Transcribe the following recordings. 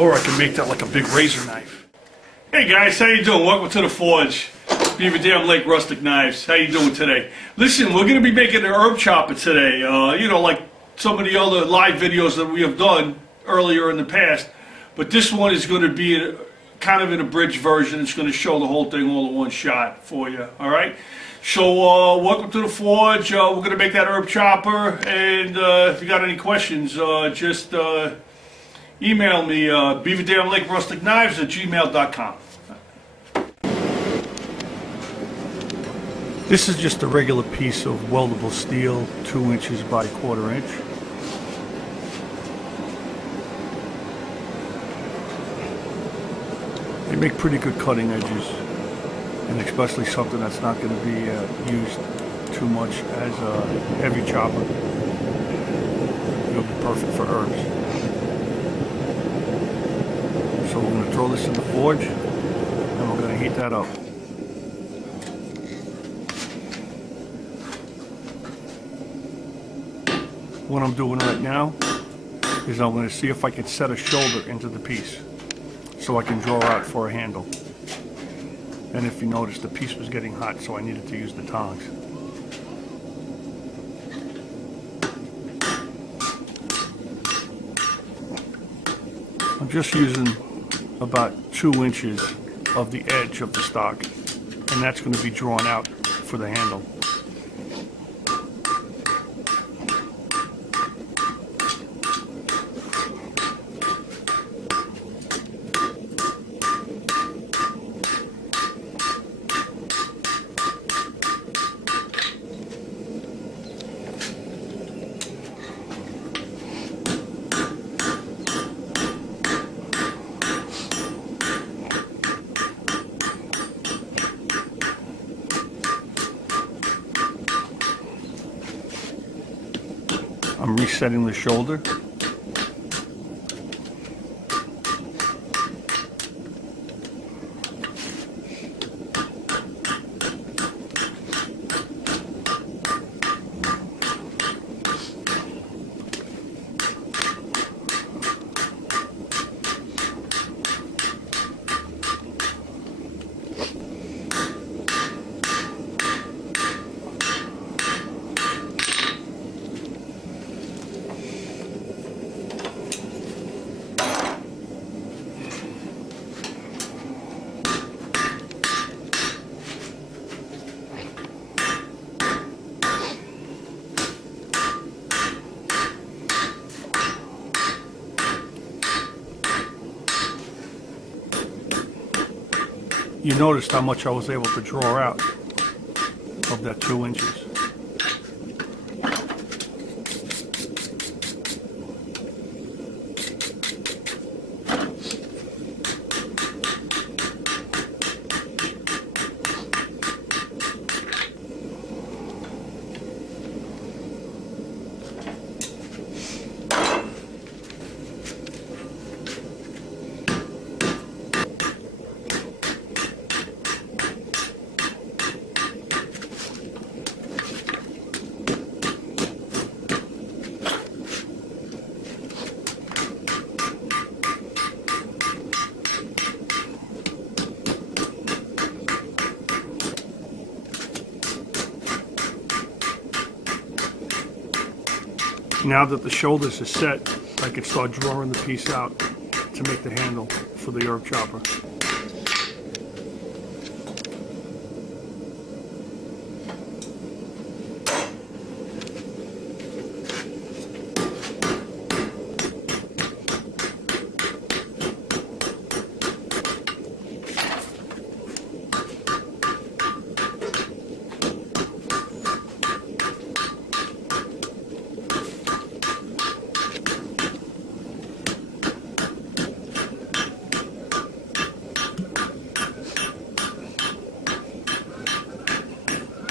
Or I can make that like a big razor knife. Hey guys, how you doing? Welcome to the Forge. Beaver Dam Lake Rustic Knives. How you doing today? Listen, we're going to be making an herb chopper today. You know, like some of the other live videos that we have done earlier in the past. But this one is going to be kind of an abridged version. It's going to show the whole thing all in one shot for you. All right? So, welcome to the Forge. We're going to make that herb chopper. And if you got any questions, just email me, beaverdamlakerusticknives@gmail.com. This is just a regular piece of weldable steel, 2 inches by 1/4 inch. They make pretty good cutting edges, and especially something that's not going to be used too much as a heavy chopper. It'll be perfect for herbs. So we're going to throw this in the forge, and we're going to heat that up. What I'm doing right now is I'm going to see if I can set a shoulder into the piece so I can draw out for a handle. And if you notice, the piece was getting hot, so I needed to use the tongs. I'm just using about 2 inches of the edge of the stock, and that's going to be drawn out for the handle. I'm resetting the shoulder. You noticed how much I was able to draw out of that 2 inches. Now that the shoulders are set, I can start drawing the piece out to make the handle for the herb chopper.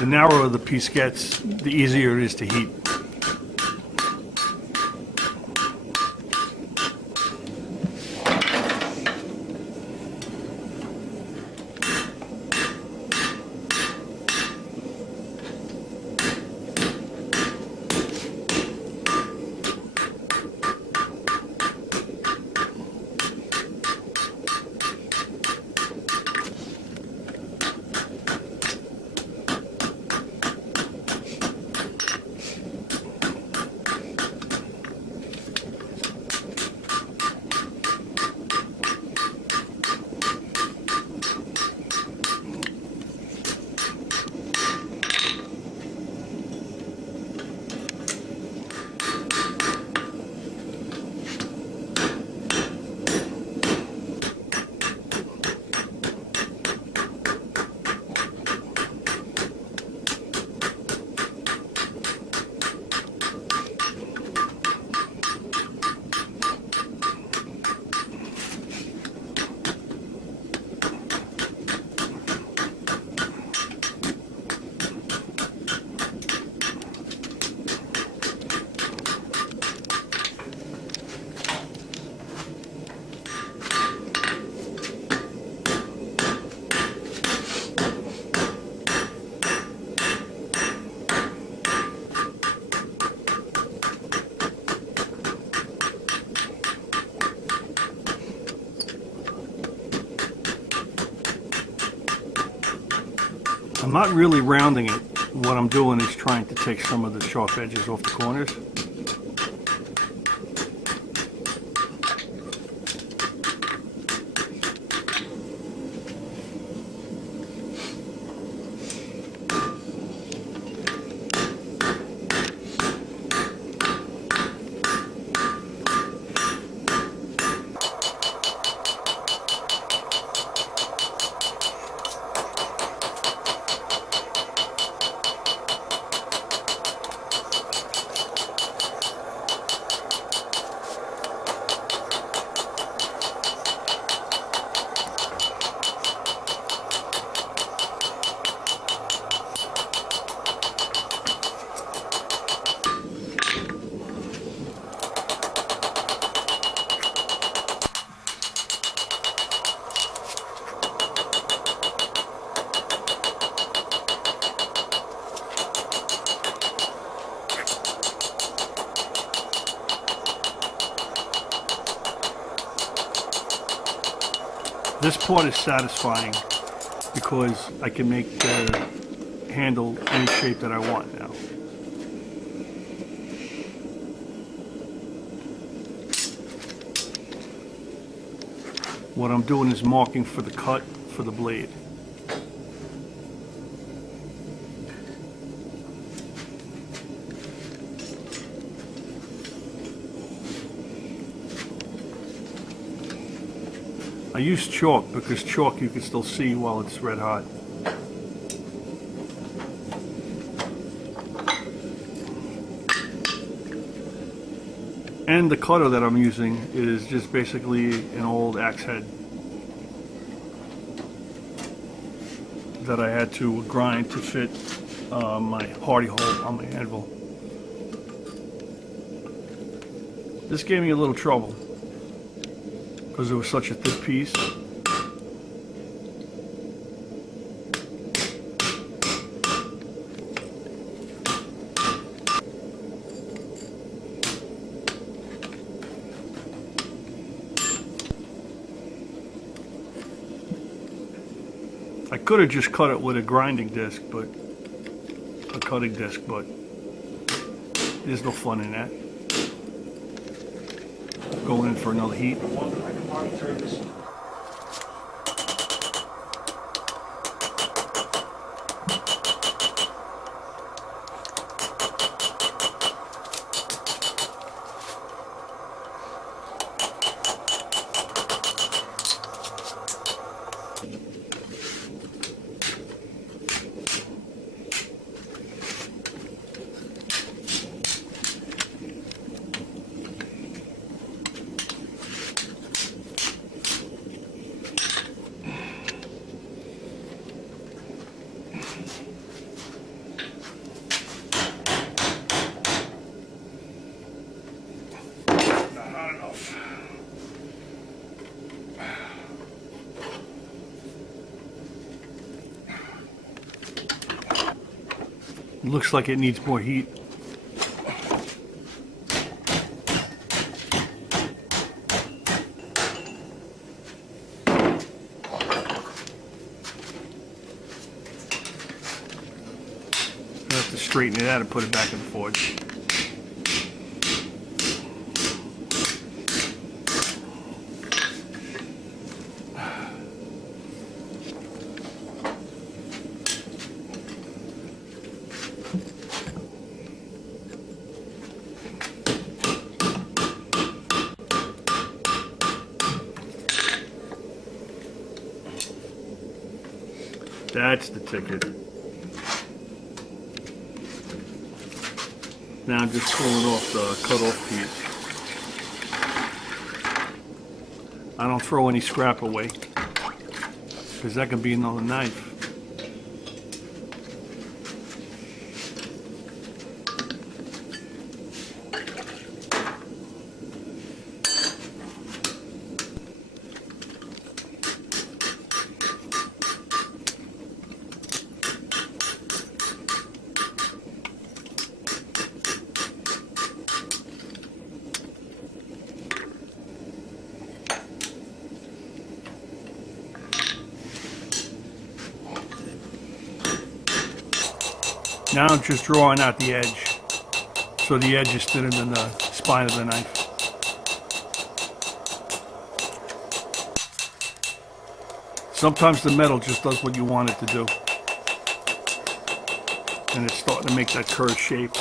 The narrower the piece gets, the easier it is to heat. I'm not really rounding it. What I'm doing is trying to take some of the sharp edges off the corners. This part is satisfying because I can make the handle any shape that I want now. What I'm doing is marking for the cut for the blade. I use chalk because chalk you can still see while it's red hot. And the cutter that I'm using is just basically an old axe head that I had to grind to fit my hardy hole on my anvil. This gave me a little trouble because it was such a thick piece. I could have just cut it with a grinding disc, but a cutting disc, but there's no fun in that. Going in for another heat. Looks like it needs more heat. I have to straighten it out and put it back in the forge. That's the ticket. Now I'm just pulling off the cut-off piece. I don't throw any scrap away, because that can be another knife. Now I'm just drawing out the edge, so the edge is thinner than the spine of the knife. Sometimes the metal just does what you want it to do. And it's starting to make that curved shape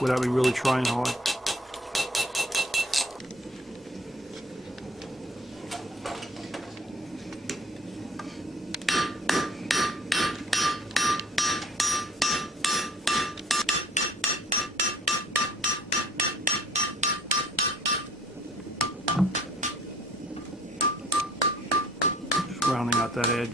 without me really trying hard. Just rounding out that edge.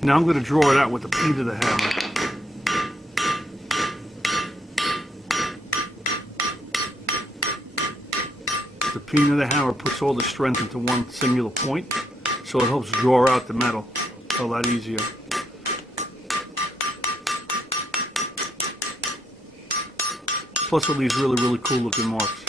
Now I'm going to draw it out with the point of the hammer. The peen of the hammer puts all the strength into one singular point, so it helps draw out the metal a lot easier. Plus it leaves really cool looking marks.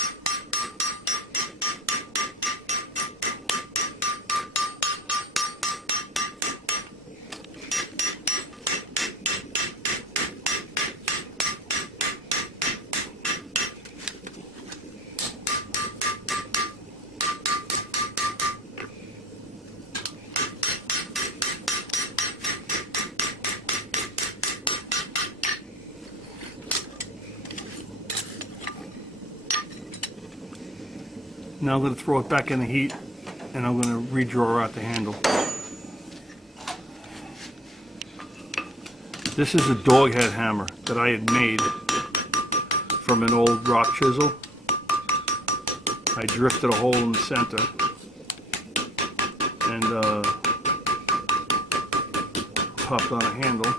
Now I'm going to throw it back in the heat and I'm going to redraw out the handle. This is a dog head hammer that I had made from an old rock chisel. I drifted a hole in the center and popped on a handle,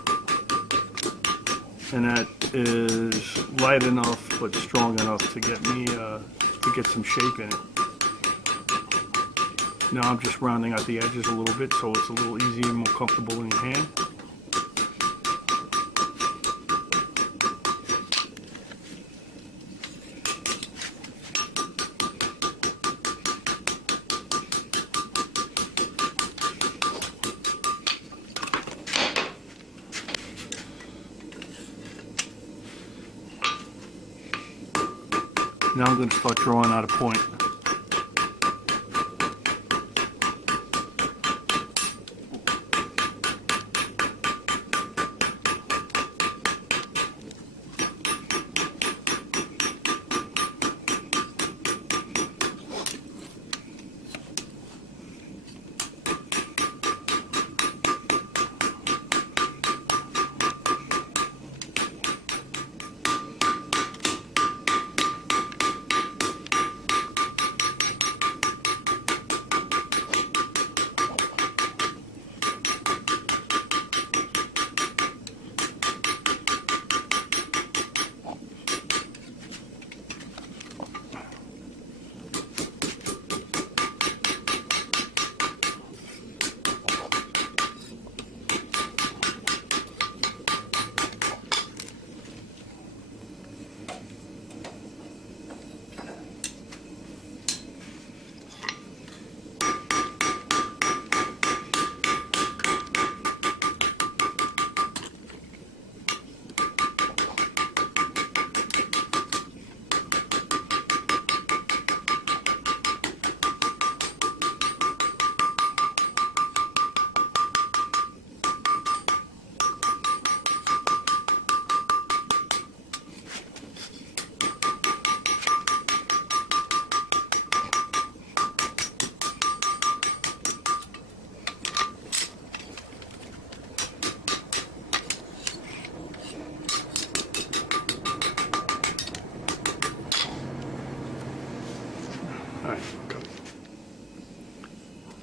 and that is light enough but strong enough to get me to get some shape in it. Now I'm just rounding out the edges a little bit so it's a little easier and more comfortable in your hand. Now I'm going to start drawing out a point.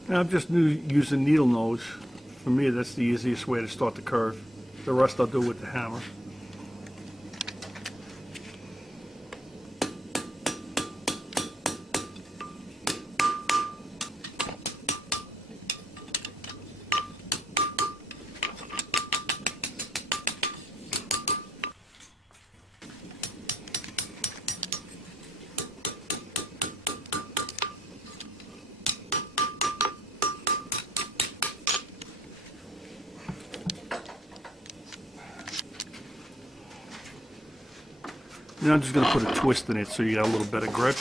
Now I'm just using needle nose. For me, that's the easiest way to start the curve. The rest I'll do with the hammer. Now I'm just going to put a twist in it so you got a little better grip.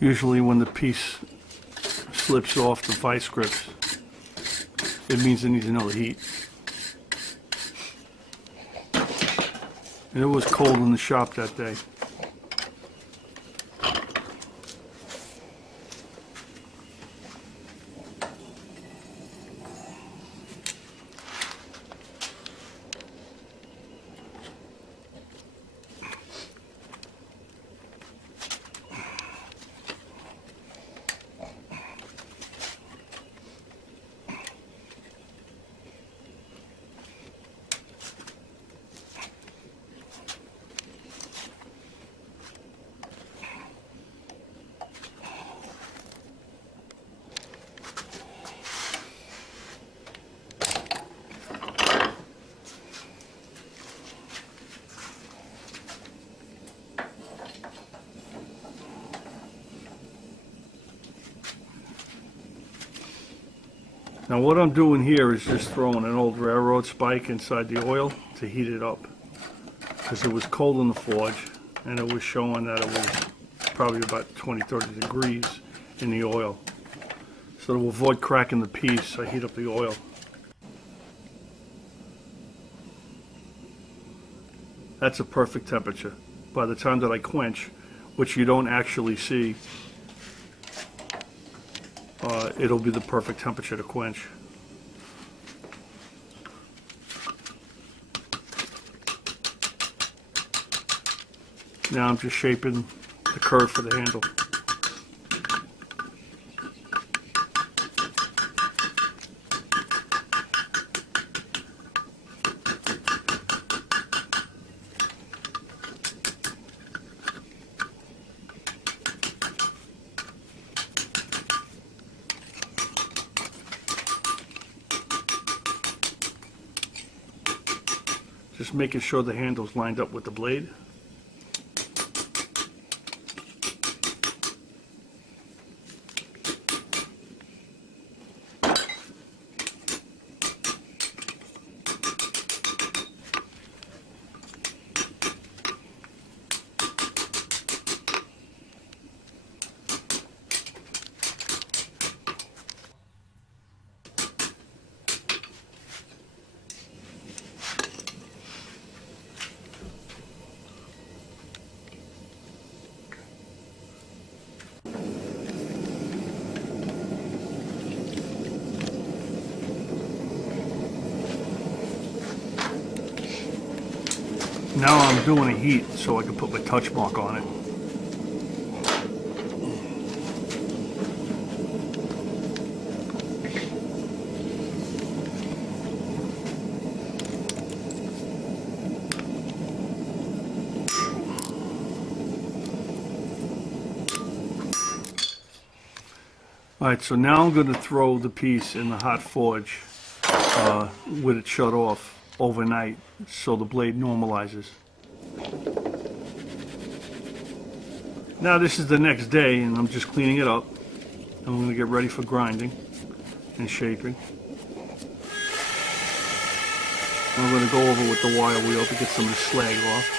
Usually when the piece slips off the vice grips, it means it needs another heat. And it was cold in the shop that day. Now what I'm doing here is just throwing an old railroad spike inside the oil to heat it up, because it was cold in the forge and it was showing that it was probably about 20-30 degrees in the oil. So to avoid cracking the piece, I heat up the oil. That's a perfect temperature. By the time that I quench, which you don't actually see, it'll be the perfect temperature to quench. Now I'm just shaping the curve for the handle. Just making sure the handle's lined up with the blade. Now I'm doing a heat so I can put my touch mark on it. Alright, so now I'm going to throw the piece in the hot forge with it shut off overnight so the blade normalizes. Now this is the next day and I'm just cleaning it up. I'm going to get ready for grinding and shaping. I'm going to go over with the wire wheel to get some of the slag off.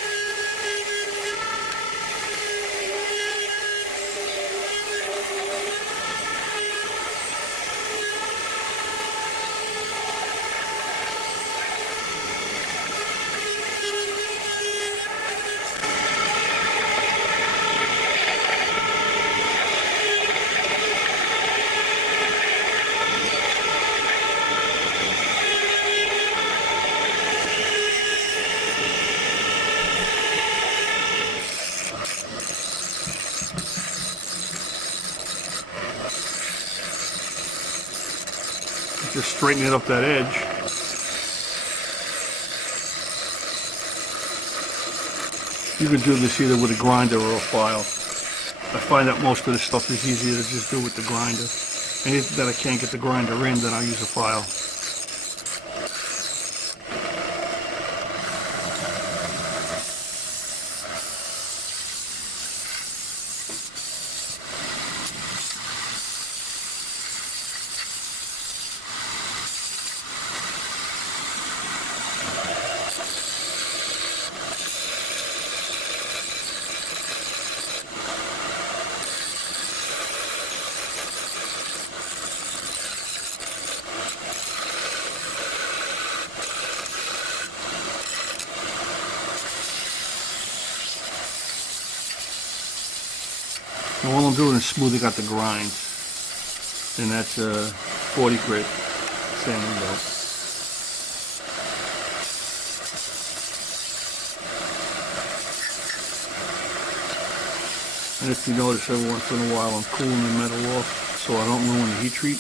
Just straightening up that edge. You can do this either with a grinder or a file. I find that most of this stuff is easier to just do with the grinder. Anything that I can't get the grinder in, then I'll use a file. And all I'm doing is smoothing out the grinds. And that's a 40 grit sanding belt. And if you notice, every once in a while I'm cooling the metal off so I don't ruin the heat treat.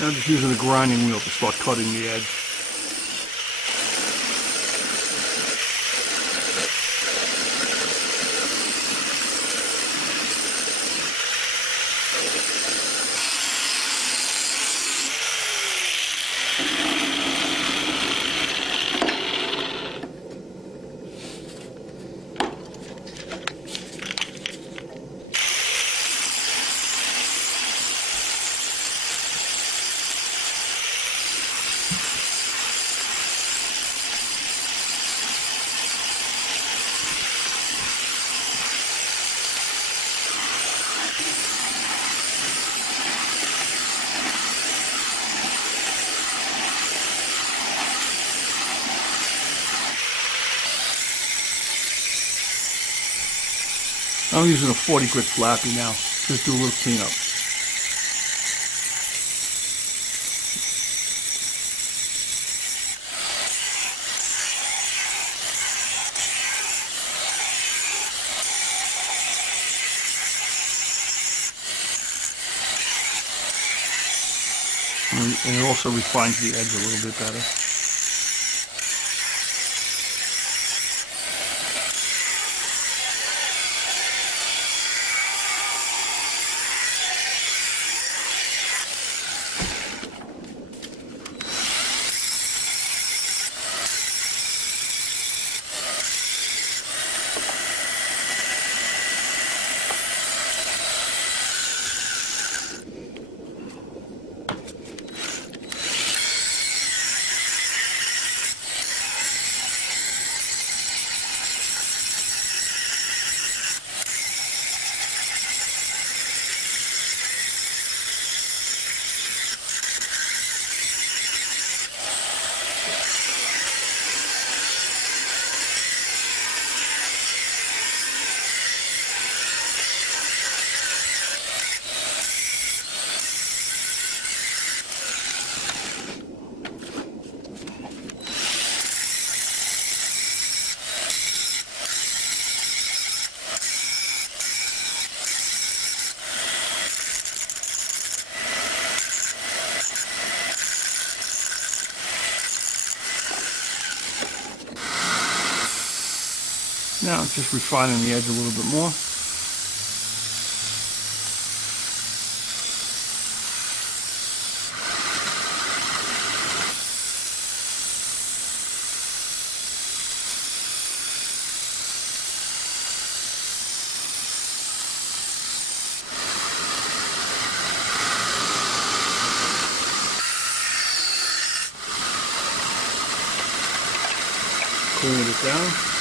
Now I'm just using a grinding wheel to start cutting the edge. I'm using a 40 grit flappy now. Just do a little cleanup. And it also refines the edge a little bit better. Now it's just refining the edge a little bit more. Cooling it down.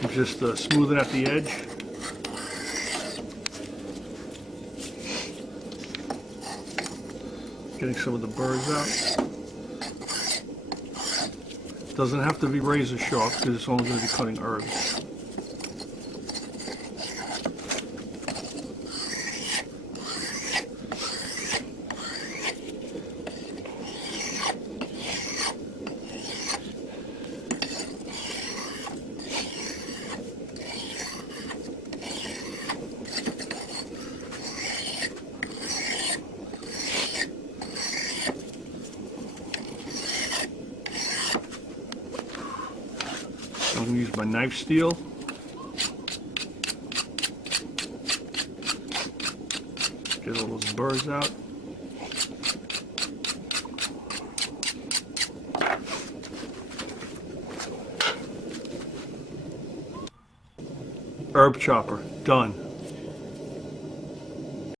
I'm just smoothing out the edge. Getting some of the burrs out. Doesn't have to be razor sharp because it's only going to be cutting herbs. I'm going to use my knife steel. Get all those burrs out. Herb chopper, done.